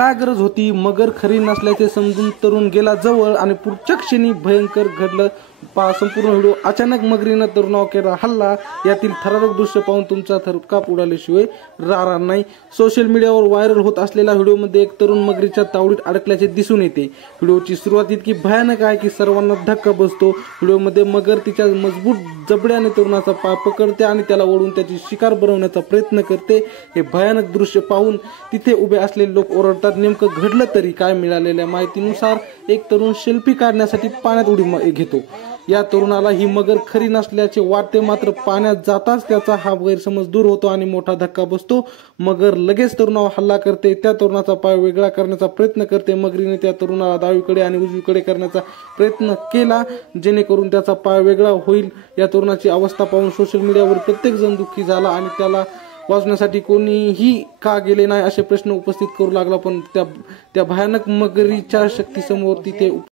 काय गरज होती? मगर खरी नसल्याचे समजून तरुण गेला जवळ आणि पुढच्या क्षणी भयंकर घडलं. संपूर्ण व्हिडिओ. अचानक मगरीनं तरुणावर केला हल्ला. यातील थरारक दृश्य पाहून तुमचा थरकाप उडाल्याशिवाय राहणार नाही. सोशल मीडियावर व्हायरल होत असलेल्या व्हिडिओमध्ये एक तरुण मगरीच्या तावडीत अडकल्याचे दिसून येते. व्हिडिओची सुरुवात इतकी भयानक आहे की सर्वांना धक्का बसतो. व्हिडिओमध्ये मगर तिच्या मजबूत जबड्याने तरुणाचा पाय पकडते आणि त्याला ओढून त्याची शिकार बनवण्याचा प्रयत्न करते. हे भयानक दृश्य पाहून तिथे उभे असलेले लोक ओरडतात. नेमकं घडलं तरी काय? मिळालेल्या माहितीनुसार एक तरुण सेल्फी काढण्यासाठी पाण्यात उडी घेतो. या तरुणाला ही मगर खरी नसल्याचे वाटते, मात्र पाण्यात जाताच त्याचा हा गैरसमज दूर होतो आणि मोठा धक्का बसतो. मगर लगेच तरुणावर हल्ला करते. त्या तरुणाचा पाय वेगळा करण्याचा प्रयत्न करते. मगरीने त्या तरुणाला डावीकडे आणि उजवीकडे करण्याचा प्रयत्न केला जेणेकरून त्याचा पाय वेगळा होईल. या तरुणाची अवस्था पाहून सोशल मीडियावर प्रत्येक जण दुःखी झाला आणि त्याला वाचण्यासाठी कोणीही का गेले नाही असे प्रश्न उपस्थित करू लागला. पण त्या भयानक मगरीच्या शक्तीसमोर तिथे